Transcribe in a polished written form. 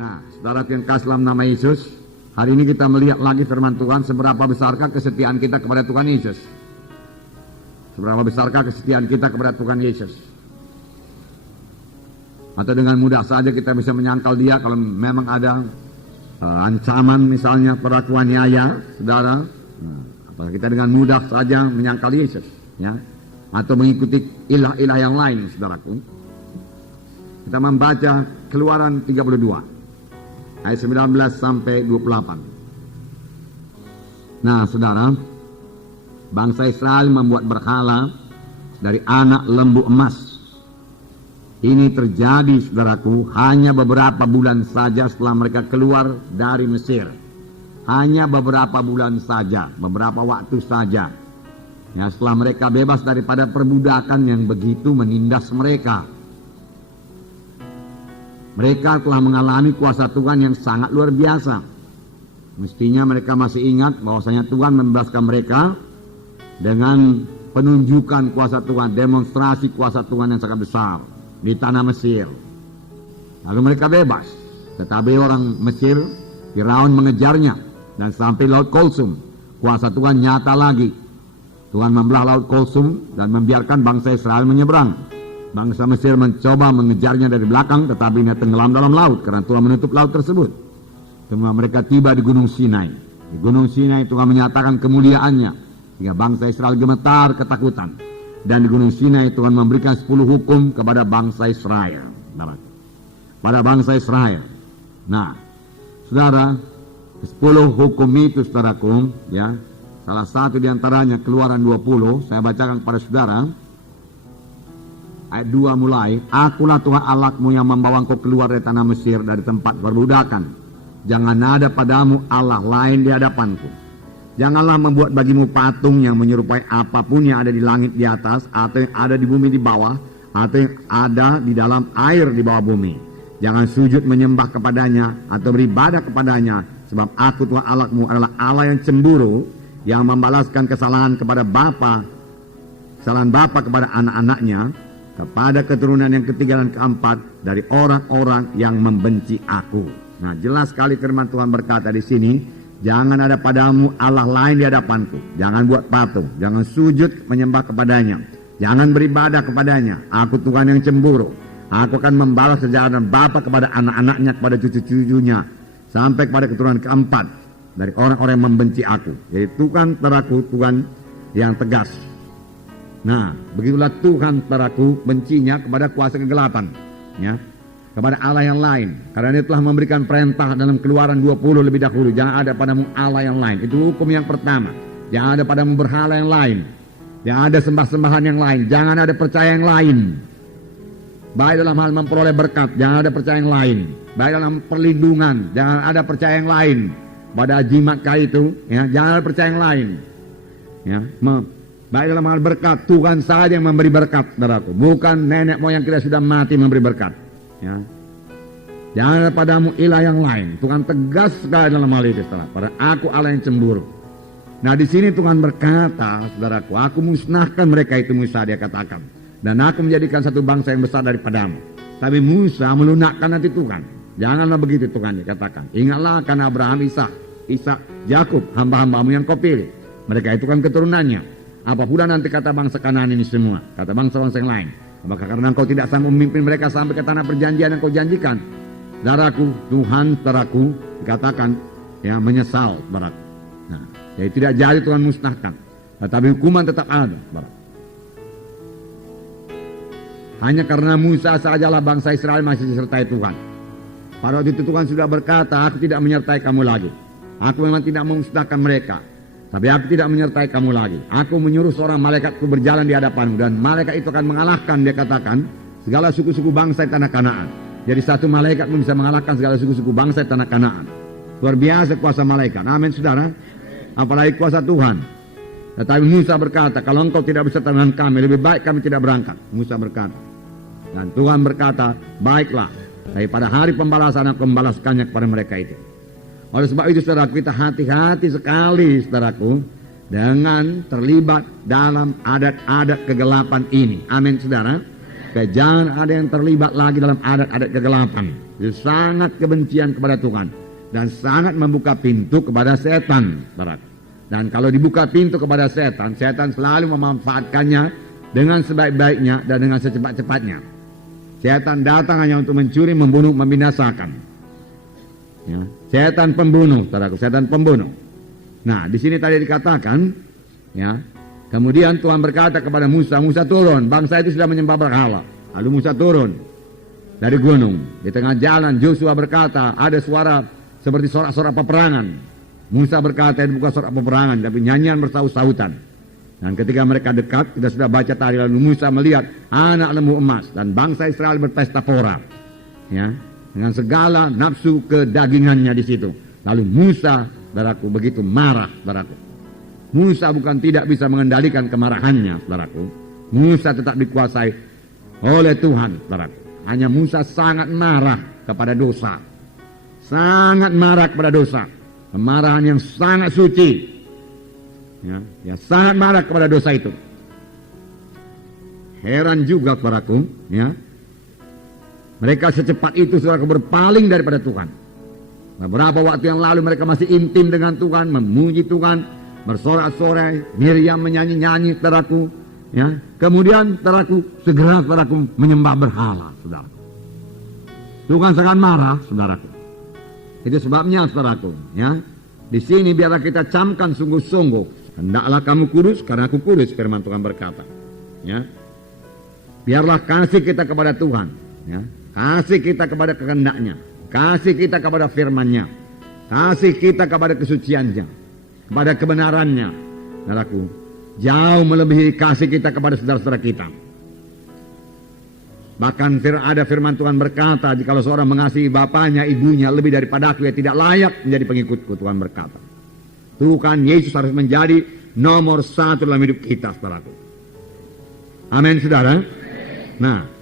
Nah, saudara yang kasih dalam nama Yesus, hari ini kita melihat lagi firman Tuhan, seberapa besarkah kesetiaan kita kepada Tuhan Yesus. Seberapa besarkah kesetiaan kita kepada Tuhan Yesus. Atau dengan mudah saja kita bisa menyangkal dia kalau memang ada ancaman misalnya perlakuan niaya, saudara. Apalagi kita dengan mudah saja menyangkal Yesus, ya. Atau mengikuti ilah-ilah yang lain, saudaraku. Kita membaca Keluaran 32 ayat 19 sampai 28. Nah, saudara, bangsa Israel membuat berhala dari anak lembu emas. Ini terjadi, saudaraku, hanya beberapa bulan saja setelah mereka keluar dari Mesir. Hanya beberapa bulan saja, beberapa waktu saja. Ya, setelah mereka bebas daripada perbudakan yang begitu menindas mereka. Mereka telah mengalami kuasa Tuhan yang sangat luar biasa. Mestinya mereka masih ingat bahwasanya Tuhan membebaskan mereka dengan penunjukan kuasa Tuhan, demonstrasi kuasa Tuhan yang sangat besar di tanah Mesir. Lalu mereka bebas, tetapi orang Mesir, Firaun mengejarnya dan sampai Laut Kulsum. Kuasa Tuhan nyata lagi. Tuhan membelah Laut Kulsum dan membiarkan bangsa Israel menyeberang. Bangsa Mesir mencoba mengejarnya dari belakang, tetapi dia tenggelam dalam laut karena Tuhan menutup laut tersebut. Semua mereka tiba di Gunung Sinai. Di Gunung Sinai Tuhan menyatakan kemuliaannya hingga bangsa Israel gemetar ketakutan. Dan di Gunung Sinai Tuhan memberikan 10 hukum kepada bangsa Israel. Pada bangsa Israel. Nah, saudara, 10 hukum itu, saudaraku, ya, salah satu diantaranya Keluaran 20, saya bacakan kepada saudara. Ayat 2 mulai, Akulah Tuhan Allahmu yang membawa engkau keluar dari tanah Mesir, dari tempat perbudakan. Jangan ada padamu Allah lain di hadapanku. Janganlah membuat bagimu patung yang menyerupai apapun yang ada di langit di atas, atau yang ada di bumi di bawah, atau yang ada di dalam air di bawah bumi. Jangan sujud menyembah kepadanya, atau beribadah kepadanya, sebab aku Tuhan Allahmu adalah Allah yang cemburu, yang membalaskan kesalahan kepada kesalahan bapa kepada anak-anaknya, kepada keturunan yang ketiga dan keempat dari orang-orang yang membenci aku. Nah, jelas sekali firman Tuhan berkata di sini, jangan ada padamu Allah lain di hadapanku. Jangan buat patung, jangan sujud menyembah kepadanya, jangan beribadah kepadanya. Aku Tuhan yang cemburu. Aku akan membalas kejahatan bapa kepada anak-anaknya, kepada cucu-cucunya, sampai kepada keturunan keempat dari orang-orang yang membenci aku. Jadi Tuhan teraku, Tuhan yang tegas. Nah, begitulah Tuhan teraku bencinya kepada kuasa kegelapan, ya, kepada Allah yang lain. Karena dia telah memberikan perintah dalam Keluaran 20 lebih dahulu, jangan ada padamu Allah yang lain. Itu hukum yang pertama. Jangan ada padamu berhala yang lain, jangan ada sembah-sembahan yang lain, jangan ada percaya yang lain. Baik dalam hal memperoleh berkat, jangan ada percaya yang lain. Baik dalam perlindungan, jangan ada percaya yang lain. Pada jimat kah itu, ya, jangan ada percaya yang lain. Ya, baik dalam hal berkat, Tuhan saja yang memberi berkat, saudaraku. Bukan nenek moyang kita sudah mati memberi berkat. Ya. Jangan ada padamu ilah yang lain. Tuhan tegas sekali dalam hal itu, saudara. Pada aku Allah yang cemburu. Nah, di sini Tuhan berkata, saudaraku, aku musnahkan mereka itu, Musa dia katakan. Dan aku menjadikan satu bangsa yang besar daripadamu. Tapi Musa melunakkan nanti Tuhan. Janganlah begitu Tuhan dia katakan. Ingatlah akan Abraham, Ishak, Yakub, hamba-hambamu yang kau pilih. Mereka itu kan keturunannya. Apa pula nanti kata bangsa Kanaan ini semua, kata bangsa-bangsa yang lain. Apakah karena engkau tidak sanggup memimpin mereka sampai ke tanah perjanjian yang kau janjikan? Saudaraku, Tuhan saudaraku dikatakan, ya, menyesal, saudaraku. Nah, jadi tidak jadi Tuhan musnahkan, tetapi hukuman tetap ada, saudaraku. Hanya karena Musa sajalah bangsa Israel masih disertai Tuhan. Pada waktu itu Tuhan sudah berkata, aku tidak menyertai kamu lagi. Aku memang tidak memusnahkan mereka, tapi aku tidak menyertai kamu lagi. Aku menyuruh seorang malaikatku berjalan di hadapanmu, dan malaikat itu akan mengalahkan, dia katakan, segala suku-suku bangsa di tanah Kanaan. Jadi satu malaikat pun bisa mengalahkan segala suku-suku bangsa di tanah Kanaan. Luar biasa kuasa malaikat. Amin, saudara. Apalagi kuasa Tuhan. Tetapi Musa berkata, kalau engkau tidak beserta dengan kami, lebih baik kami tidak berangkat. Musa berkata. Dan Tuhan berkata, baiklah. Tapi pada hari pembalasan aku membalaskannya kepada mereka itu. Oleh sebab itu, saudaraku, kita hati-hati sekali, saudaraku, dengan terlibat dalam adat-adat kegelapan ini. Amin, saudara. Jangan ada yang terlibat lagi dalam adat-adat kegelapan. Itu sangat kebencian kepada Tuhan dan sangat membuka pintu kepada setan, saudaraku. Dan kalau dibuka pintu kepada setan, setan selalu memanfaatkannya dengan sebaik-baiknya dan dengan secepat-cepatnya. Setan datang hanya untuk mencuri, membunuh, membinasakan. Ya, setan pembunuh, saudaraku, setan pembunuh. Nah, di sini tadi dikatakan, ya, kemudian Tuhan berkata kepada Musa, Musa turun, bangsa itu sudah menyembah berhala. Lalu Musa turun dari gunung. Di tengah jalan Joshua berkata, ada suara seperti sorak-sorak peperangan. Musa berkata, itu bukan sorak peperangan, tapi nyanyian bersaut-sautan. Dan ketika mereka dekat, kita sudah baca tadi, lalu Musa melihat anak lembu emas dan bangsa Israel berpesta pora, ya, dengan segala nafsu kedagingannya di situ. Lalu Musa, saudaraku, begitu marah, saudaraku. Musa bukan tidak bisa mengendalikan kemarahannya, saudaraku. Musa tetap dikuasai oleh Tuhan, saudaraku. Hanya Musa sangat marah kepada dosa, sangat marah kepada dosa, kemarahan yang sangat suci. Ya, sangat marah kepada dosa itu. Heran juga, saudaraku, ya, mereka secepat itu, saudaraku, berpaling daripada Tuhan. Beberapa waktu yang lalu mereka masih intim dengan Tuhan, memuji Tuhan, bersorak-sorai, Miriam menyanyi-nyanyi, saudaraku, ya. Kemudian, saudaraku, segera, saudaraku, menyembah berhala, saudaraku. Tuhan sangat marah, saudaraku. Itu sebabnya, saudaraku, ya. Di sini biarlah kita camkan sungguh-sungguh. Hendaklah kamu kudus karena aku kudus, firman Tuhan berkata. Ya. Biarlah kasih kita kepada Tuhan, ya. Kasih kita kepada kehendaknya, kasih kita kepada firman-Nya, kasih kita kepada kesuciannya, kepada kebenarannya. Saudaraku, jauh melebihi kasih kita kepada saudara-saudara kita. Bahkan ada firman Tuhan berkata, jikalau seorang mengasihi bapaknya, ibunya lebih daripada aku, ia tidak layak menjadi pengikutku, Tuhan berkata. Tuhan Yesus harus menjadi nomor satu dalam hidup kita, saudaraku. Amin, saudara. Nah,